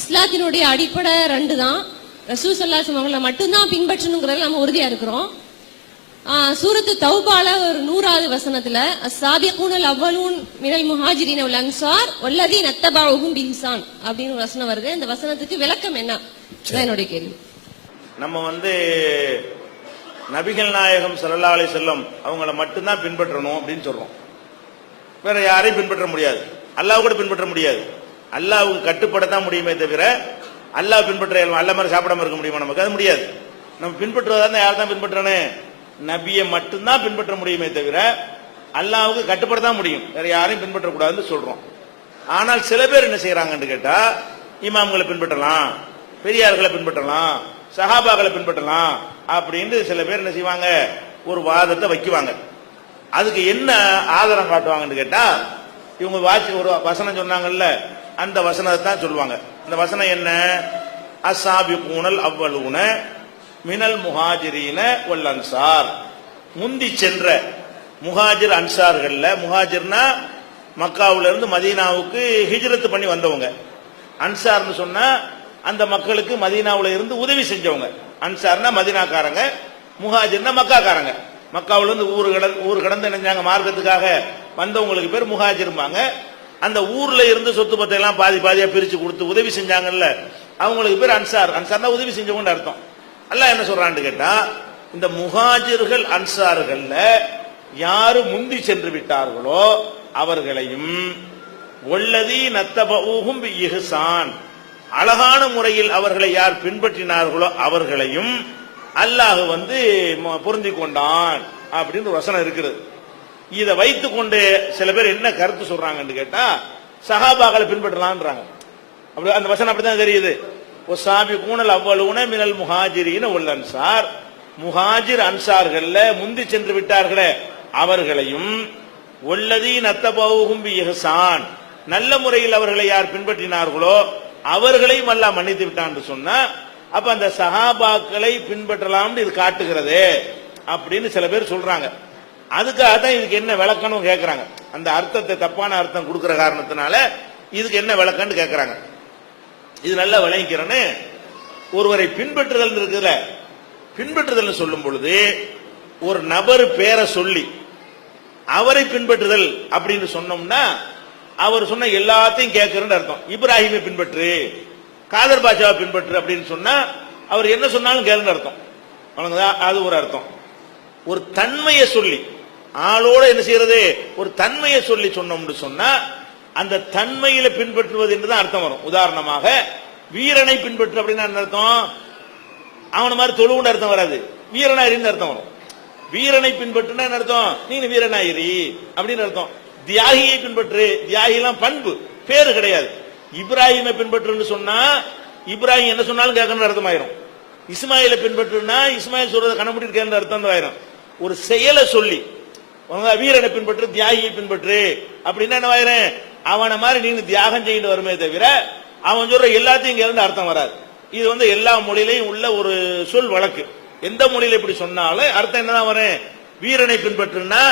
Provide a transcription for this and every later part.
இஸ்லாத்தினுடைய அடிப்படை ரெண்டு தான். ரசூ சல்லாசம் அவங்கள மட்டும்தான் பின்பற்றணுங்கிறதுல நம்ம உறுதியா இருக்கிறோம். சூரத்து தௌபால ஒரு நூறாவது வசனத்துல சாபியகூனல் அவ்வளூன் மினல் முஹாஜிரின் உல் அன்சார் வல்லதி நத்தபாவுகும் பின்சான் அப்படின்னு ஒரு வசனம் வருது. இந்த வசனத்துக்கு விளக்கம் என்ன? என்னுடைய கேள்வி. நம்ம வந்து நபிகள் நாயகம் ஸல்லல்லாஹு அலைஹி செல்லம் அவங்கள மட்டும்தான் பின்பற்றணும் அப்படின்னு சொல்றோம். வேற யாரையும் பின்பற்ற முடியாது. அல்லாஹ் கூட பின்பற்ற முடியாது. அல்லாஹ்வுக்கு கட்டுப்படத்தான் முடியுமே தவிர அல்லாஹ் பின்பற்ற அல்ல மாதிரி சாப்பிடாம இருக்க முடியுமா நமக்கு? அது முடியாது. நம்ம பின்பற்றுவதா இருந்தால் யார் தான் பின்பற்றனே? நபியை மட்டும்தான் பின்பற்ற முடியுமே தவிர அல்லாஹ்வுக்கு கட்டுப்படத்தான் முடியும். வேற யாரையும் பின்பற்றக்கூடாதுன்னு சொல்றோம். ஆனால் சில பேர் என்ன செய்யறாங்கன்னு கேட்டா இமாம்களை பின்பற்றலாம் பெரியார்களை பின்பற்றலாம் சஹாபாக்களை பின்பற்றலாம் அப்படின்னு சில பேர் என்ன செய்வாங்க? ஒரு வாதத்தை வைக்குவாங்க. அதுக்கு என்ன ஆதாரம் காட்டுவாங்கன்னு கேட்டா இவங்க வாட்சி ஒரு வசனம் சொன்னாங்கல்ல அந்த வசனத்தை தான் சொல்லுவாங்க. இந்த வசனம் என்ன? அசாபி கூணல் அவ்வளவுன மினல் முஹாஜிரீன ஒல் அன்சார். முந்தி சென்ற முஹாஜிர் அன்சார்கள்ல முஹாஜிர்னா மக்காவில இருந்து மதீனாவுக்கு ஹிஜ்ரத் பண்ணி வந்தவங்க. அன்சார்னு சொன்னா அந்த மக்களுக்கு மதீனாவில் இருந்து உதவி செஞ்சவங்க. அன்சார்னா மதீனாக்காரங்க முஹாஜிர்னா மக்காக்காரங்க. மக்காவுல இருந்து ஊர் கடந்து ஊர் கடந்து நினைஞ்சாங்க மார்க்கத்துக்காக வந்தவங்களுக்கு பேர் முஹாஜிரும்பாங்க. அந்த ஊர்ல இருந்து சொத்து பத்தை எல்லாம் பாதி பாதியா பிரிச்சு கொடுத்து உதவி செஞ்சாங்கல்ல அவங்களுக்கு பேர் அன்சார். அன்சார்னா உதவி செஞ்சவங்க அர்த்தம். அல்லாஹ் என்ன சொல்றான்னு கேட்டா இந்த முஹாஜிர்கள் அன்சார்கள்ல யாரு முந்தி சென்று விட்டார்களோ அவர்களையும் ஒல்லதி நத்தபூகும் இஹ்சான் அழகான முறையில் அவர்களை யார் பின்பற்றினார்களோ அவர்களையும் அல்லாஹ் வந்து பொருந்தி கொண்டான் அப்படின்னு ஒரு வசனம் இருக்கிறது இதை வைத்துக்கொண்டு சில பேர் என்ன கருத்து சொல்றாங்கன்னு கேட்டா சஹாபாக்களை பின்பற்றலான்றாங்க. அப்படி அந்த வசனம் அப்படிதான் தெரியுது. சாபி கூணல் அவ்வளவுன மினல் முஹாஜிரின்னு உள்ள அன்சார். முஹாஜிர் அன்சார்கள்ல முந்தி சென்று விட்டார்களே அவர்களையும் ஒல்லதி நத்தபௌகும் இஹசான் நல்ல முறையில் அவர்களை யார் பின்பற்றினார்களோ அவர்களையும் எல்லாம் மன்னித்து விட்டான்னு சொன்னா அப்ப அந்த சஹாபாக்களை பின்பற்றலாம்னு இது காட்டுகிறது அப்படின்னு சில பேர் சொல்றாங்க. அதுக்காக தான் இதுக்கு என்ன விளக்கணும் கேட்கறாங்க அந்த அர்த்தத்தை தப்பான அர்த்தம் கொடுக்கிற காரணத்தினால இதுக்கு என்ன விளக்கம்னு கேட்கறாங்க இது நல்லா விளங்கிக்கிறேன்னு ஒருவரை பின்பற்றுதல் இருக்குல்ல பின்பற்றுதல் சொல்லும் பொழுது ஒரு நபர் பேரை சொல்லி அவரை பின்பற்றுதல் அப்படின்னு சொன்னோம்னா அவர் சொன்ன எல்லாத்தையும் கேட்கறன்னு அர்த்தம். இப்ராஹிமை பின்பற்று காதர் பாஷாவை பின்பற்று அப்படின்னு சொன்னா அவர் என்ன சொன்னாலும் கேளுன்னு அர்த்தம். அது ஒரு அர்த்தம். ஒரு தன்மையை சொல்லி ஆளோட என்ன செய்யறது? ஒரு தன்மையை சொல்லி சொன்னோம்னு சொன்னா அந்த தன்மையில பின்பற்றுவது என்றுதான் அர்த்தம் வரும். உதாரணமாக வீரனை பின்பற்று அப்படின்னா என்ன அர்த்தம்? அவன மாதிரி தொழுவுன்னு அர்த்தம் வராது. வீரனாயிரின்னு அர்த்தம் வரும். வீரனை பின்பற்றுனா என்ன அர்த்தம்? நீங்க வீரனாயிரி அப்படின்னு அர்த்தம். தியாகியை பின்பற்று. தியாகிலாம் பண்பு பேரு கிடையாது. இப்ராஹிமை பின்பற்றுன்னு சொன்னா இப்ராஹிம் என்ன சொன்னாலும் கேட்கணும் அர்த்தம் ஆயிரும் இஸ்மாயில பின்பற்றுனா இஸ்மாயில் சொல்றதை கணமுடிட்டு கேட்கணும் அர்த்தம் ஆயிரும். ஒரு செயலை சொல்லி வீரனை பின்பற்று தியாகியை பின்பற்று. அப்படின்னா என்ன ஆயிரும் அவனை மாதிரி நீங்க தியாகம் செய்யிட்டு வருமே தவிர அவன் சொல்ற எல்லாத்தையும் இருந்து அர்த்தம் வராது. இது வந்து எல்லா மொழியிலையும் உள்ள ஒரு சொல் வழக்கு. எந்த மொழியில இப்படி சொன்னாலும் அர்த்தம் என்னதான் வரும்? வீரனை பின்பற்றுனா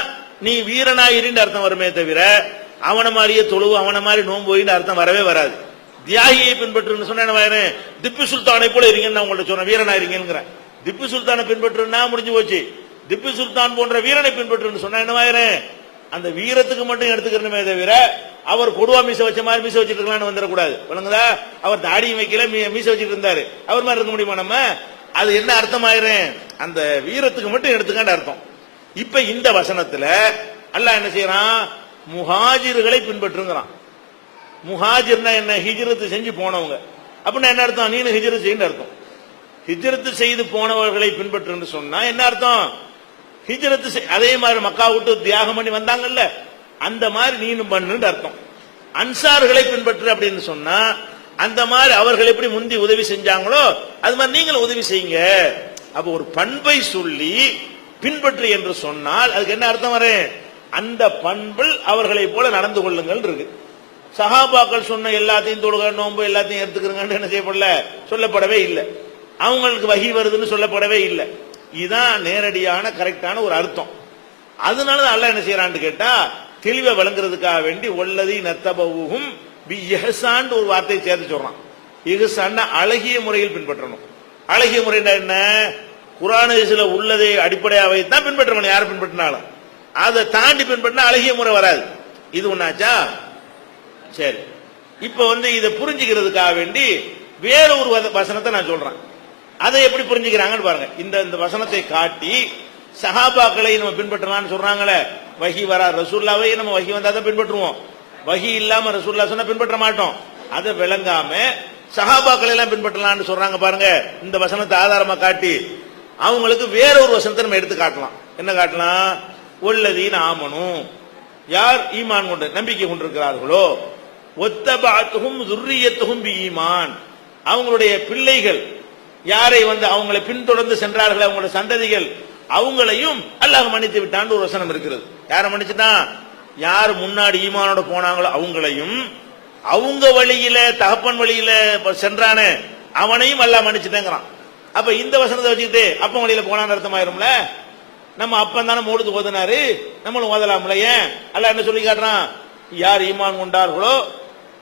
நீ வீரனாயிரின்னு அர்த்தம் வருமே தவிர அவனை மாதிரியே தொழுவு அவனை மாதிரி நோம்போயின்னு அர்த்தம் வரவே வராது. தியாகியை பின்பற்றுன்னு சொன்ன என்ன திப்பு சுல்தானை போல இருங்கன்னு நான் உங்கள்ட்ட சொன்னேன் வீரனாயிருங்கிறேன் திப்பு சுல்தானை பின்பற்றுனா முடிஞ்சு போச்சு. திப்பு சுல்தான் போன்ற வீரனை பின்பற்றுன்னு சொன்னா என்னவாயிரும் அந்த வீரத்துக்கு மட்டும் எடுத்துக்கணுமே தவிர அவர் கொடுவா மீச வச்ச மாதிரி மீச வச்சிட்டு இருக்கலாம்னு வந்துடக்கூடாது. விளங்குதா? அவர் தாடியும் வைக்கல மீ- மீச வச்சிட்டு இருந்தாரு. அவர் மாதிரி இருக்க முடியுமா நம்ம? அது என்ன அர்த்தம் ஆயிரும் அந்த வீரத்துக்கு மட்டும் எடுத்துக்காண்ட அர்த்தம். இப்ப இந்த வசனத்துல அல்லாஹ் என்ன செய்யறான்? முஹாஜிர்களை பின்பற்றுங்கிறான். முஹாஜிர்னா என்ன? ஹிஜ்ரத் செஞ்சு போனவங்க. அப்படின்னா என்ன அர்த்தம்? நீனு ஹிஜ்ரத் செய்யு அர்த்தம். ஹிஜ்ரத் செய்து போனவர்களை பின்பற்றுன்னு சொன்னா என்ன அர்த்தம்? ஹிஜரத்து செய்- அதே மாதிரி மக்கா விட்டு தியாகம் பண்ணி வந்தாங்கல்ல அந்த மாதிரி நீனும் பண்ணுன்னு அர்த்தம். அன்சார்களை பின்பற்று அப்படின்னு சொன்னா அந்த மாதிரி அவர்கள் எப்படி முந்தி உதவி செஞ்சாங்களோ அது மாதிரி நீங்களும் உதவி செய்யுங்க. அப்ப ஒரு பண்பை சொல்லி பின்பற்று என்று சொன்னால் அதுக்கு என்ன அர்த்தம் வரேன் அந்த பண்பில் அவர்களை போல நடந்து கொள்ளுங்கள் இருக்கு. சஹாபாக்கள் சொன்ன எல்லாத்தையும் தொழுக நோன்பு எல்லாத்தையும் எடுத்துக்கிறங்கன்னு என்ன செய்யப்படல? சொல்லப்படவே இல்லை. அவங்களுக்கு வகி வருதுன்னு சொல்லப்படவே இல்லை. இதுதான் நேரடியான கரெக்டான ஒரு அர்த்தம். அதனால அல்ல என்ன செய்யறான்னு கேட்டா தெளிவை வழங்குறதுக்காக வேண்டி உள்ளதி நத்தபவுகும் பி இஹ்சான் ஒரு வார்த்தையை சேர்த்து சொல்றான். இஹ்சான்னா அழகிய முறையில் பின்பற்றணும். அழகிய முறை என்ன? குரான் ஹதீஸ்ல உள்ளதை அடிப்படையாக வைத்து தான் பின்பற்றணும். யார் பின்பற்றினாலும். அதை தாண்டி பின்பற்றினா அழகிய முறை வராது. இது ஒன்னாச்சா சரி. இப்ப வந்து இதை புரிஞ்சுக்கிறதுக்காக வேண்டி வேற ஒரு வத- வசனத்தை நான் சொல்றேன். அதை எப்படி புரிஞ்சுக்கிறாங்கன்னு பாருங்க. இந்த இந்த வசனத்தை காட்டி சஹாபாக்களை நம்ம பின்பற்றலாம்னு சொல்றாங்களே வகி வரா ரசூல்லாவே நம்ம வகி வந்தா தான் பின்பற்றுவோம். வகி இல்லாம ரசூல்லா சொன்னா பின்பற்ற மாட்டோம். அதை விளங்காம சஹாபாக்களை எல்லாம் பின்பற்றலாம்னு சொல்றாங்க பாருங்க. இந்த வசனத்தை ஆதாரமா காட்டி அவங்களுக்கு வேற ஒரு வசனத்தை நம்ம எடுத்து காட்டலாம். என்ன காட்டலாம்? உள்ளதீன் ஆமனும் யார் ஈமான் கொண்டு நம்பிக்கை கொண்டிருக்கிறார்களோ ஒத்தபாத்துகும் துர்ரியத்துகும் பி ஈமான். அவங்களுடைய பிள்ளைகள் யாரை வந்து அவங்களை பின்தொடர்ந்து சென்றார்கள் அவங்களுடைய சந்ததிகள் அவங்களையும் அல்லாஹ் மன்னித்து விட்டான்னு ஒரு வசனம் இருக்கிறது. யாரை மன்னிச்சுட்டான்? யார் முன்னாடி ஈமானோட போனாங்களோ அவங்களையும் அவங்க வழியில தகப்பன் வழியில இப்ப சென்றானே அவனையும் அல்லாஹ் மன்னிச்சுட்டேங்கிறான். அப்ப இந்த வசனத்தை வச்சுக்கிட்டு அப்பன் வழியில போனான்னு அர்த்தமாயிரும்ல? நம்ம அப்பன் தானே மூடுத்து ஓதுனாரு நம்மளும் ஓதலாம்ல ஏன்? அல்லாஹ் என்ன சொல்லி காட்டுறான்? யார் ஈமான் கொண்டார்களோ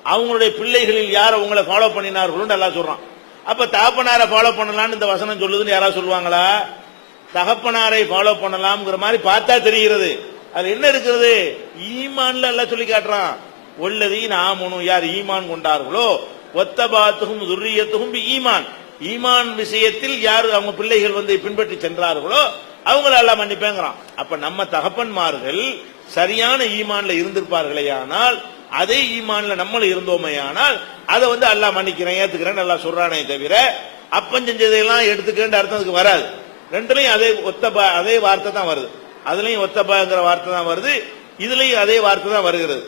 அவங்களுடைய பிள்ளைகளில் யார் உங்களை ஃபாலோ பண்ணினார்களோ நல்லா சொல்றான். அப்ப தகப்பனாரை ஃபாலோ பண்ணலாம்னு இந்த வசனம் சொல்லுதுன்னு யாராவது சொல்லுவாங்களா? தகப்பனாரை ஃபாலோ பண்ணலாம்ங்கிற மாதிரி பார்த்தா தெரிகிறது. அது என்ன இருக்கிறது? ஈமான்ல எல்லாம் சொல்லி காட்டுறான். உள்ளதி நாமனும் யார் ஈமான் கொண்டார்களோ ஒத்தபாத்துகும் துர்ரியத்துகும் பி ஈமான். ஈமான் விஷயத்தில் யார் அவங்க பிள்ளைகள் வந்து பின்பற்றி சென்றார்களோ அவங்கள எல்லாம் மன்னிப்பேங்கிறான். அப்ப நம்ம தகப்பன்மார்கள் சரியான ஈமான்ல இருந்திருப்பார்களே ஆனால் அதே ஈமான்ல நம்மள இருந்தோமேயானால் அதை வந்து அல்லா மன்னிக்கிறேன் ஏத்துக்கிறேன் நல்லா சொல்றானே தவிர அப்பம் செஞ்சதையெல்லாம் எடுத்துக்கிறேன் அர்த்தம் அதுக்கு வராது. ரெண்டுலையும் அதே ஒத்த அதே வார்த்தை தான் வருது. அதுலயும் ஒத்தபாங்கிற வார்த்தை தான் வருது. இதுலயும் அதே வார்த்தை தான் வருகிறது.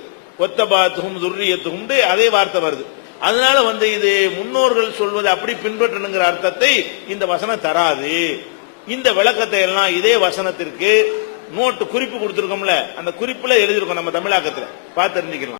ஒத்தபாத்துகும் துர்ரியத்துகும் அதே வார்த்தை வருது. அதனால வந்து இது முன்னோர்கள் சொல்வது அப்படி பின்பற்றணுங்கிற அர்த்தத்தை இந்த வசனம் தராது. இந்த விளக்கத்தை எல்லாம் இதே வசனத்திற்கு நோட்டு குறிப்பு கொடுத்துருக்கோம்ல அந்த குறிப்புல எழுதியிருக்கோம் நம்ம தமிழாக்கத்துல. பார்த்து தெரிஞ்சுக்கலாம்.